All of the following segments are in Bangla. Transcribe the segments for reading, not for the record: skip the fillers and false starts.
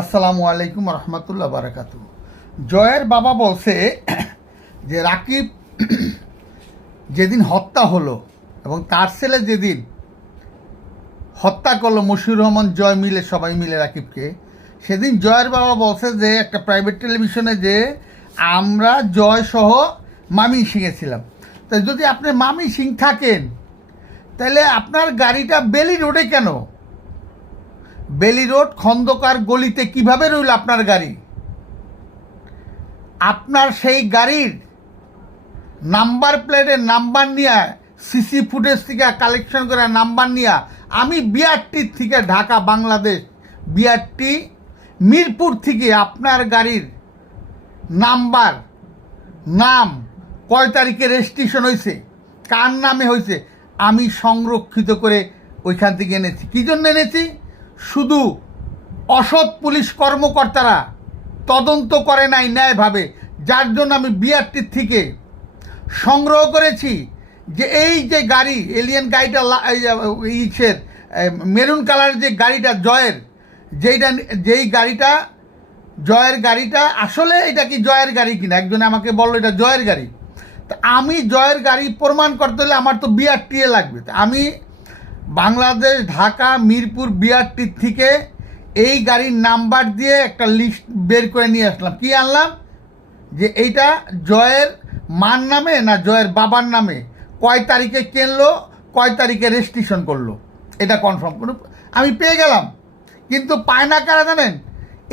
আসসালামু আলাইকুম রহমতুল্লাহ বারাকাতু। জয়ের বাবা বলছে যে রাকিব যেদিন হত্যা হলো এবং তার ছেলে যেদিন হত্যা করলো মশিউর রহমান জয় মিলে সবাই মিলে রাকিবকে, সেদিন জয়ের বাবা বলছে যে একটা প্রাইভেট টেলিভিশনে যে আমরা জয় সহ মামি সিংয়ে ছিলাম। তাই যদি আপনি মামি সিং থাকেন তাহলে আপনার গাড়িটা বেলি রোডে কেন? বেলি রোড খন্দকার গলিতে কিভাবে রইল আপনার গাড়ি? আপনার সেই গাড়ির নাম্বার প্লেটের নাম্বার নিয়ে সিসি ফুটেজ থেকে কালেকশন করে নাম্বার নিয়ে আমি বিআরটির থেকে ঢাকা বাংলাদেশ বিআরটি মিরপুর থেকে আপনার গাড়ির নাম্বার নাম কয় তারিখে রেজিস্ট্রেশন হয়েছে কার নামে হয়েছে আমি সংরক্ষিত করে ওইখান থেকে এনেছি। কী জন্য এনেছি? শুধু অসৎ পুলিশ কর্মকর্তারা তদন্ত করে নাই ন্যায়ভাবে, যার জন্য আমি বিআরটির থেকে সংগ্রহ করেছি যে এই যে গাড়ি এলিয়েন গাড়িটা ইসের মেরুন কালারের যে গাড়িটা জয়ের, যেই গাড়িটা জয়ের গাড়িটা আসলে এটা কি জয়ের গাড়ি কিনা, একজনে আমাকে বললো এটা জয়ের গাড়ি। তা আমি জয়ের গাড়ি প্রমাণ করতে হলে আমার তো বিআরটিএ লাগবে। আমি বাংলাদেশ ঢাকা মিরপুর বিআরটির থেকে এই গাড়ির নাম্বার দিয়ে একটা লিস্ট বের করে নিয়ে আসলাম। কি আনলাম? যে এইটা জয়ের মার নামে না জয়ের বাবার নামে, কয় তারিখে কিনলো, কয় তারিখে রেজিস্ট্রেশন করলো, এটা কনফার্ম করে আমি পেয়ে গেলাম। কিন্তু পায় না কারা জানেন?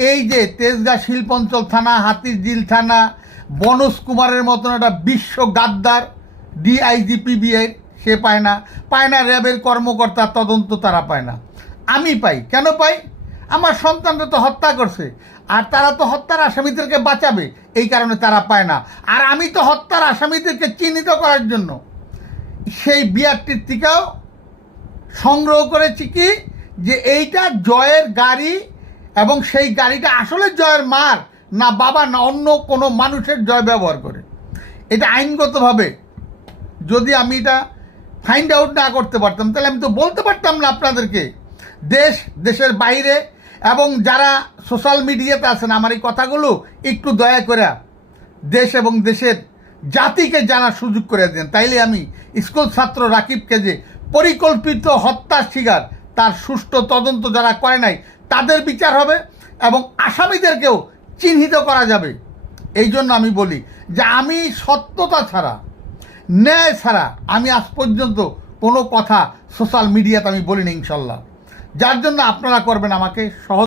এই যে তেজগাঁ শিল্পাঞ্চল থানা, হাতিরঝিল থানা, বনজ কুমারের মতন একটা বিশ্ব গাদ্দার ডিআইজিপিবিআই সে পায় না, র্যাবের কর্মকর্তা তদন্ত তারা পায় না, আমি পাই। কেন পাই? আমার সন্তানরা তো হত্যা করছে আর তারা তো হত্যার আসামিদেরকে বাঁচাবে, এই কারণে তারা পায় না। আর আমি তো হত্যার আসামিদেরকে চিহ্নিত করার জন্য সেই বিআরটির থেকেও সংগ্রহ করেছি কি যে এইটা জয়ের গাড়ি এবং সেই গাড়িটা আসলে জয়ের মার না বাবা না অন্য কোনো মানুষের জয় ব্যবহার করে। এটা আইনগতভাবে যদি আমি এটা ফাইন্ড আউট না করতে পারতাম তাহলে আমি তো বলতে পারতাম না আপনাদেরকে। দেশের বাইরে এবং যারা সোশ্যাল মিডিয়াতে আছেন আমার এই কথাগুলো একটু দয়া করে দেশ এবং দেশের জাতিকে জানার সুযোগ করে দেন, তাইলে আমি স্কুল ছাত্র রাকিবকে যে পরিকল্পিত হত্যার শিকার তার সুষ্ঠু তদন্ত যারা করে নাই তাদের বিচার হবে এবং আসামিদেরকেও চিহ্নিত করা যাবে। এই জন্য আমি বলি যে আমি সত্যতা ছাড়া ন্যায় ছাড়া আমি আজ পর্যন্ত কোনো কথা সোশ্যাল মিডিয়াতে আমি বলিনি ইনশাল্লাহ, যার জন্য আপনারা করবেন আমাকে সহজ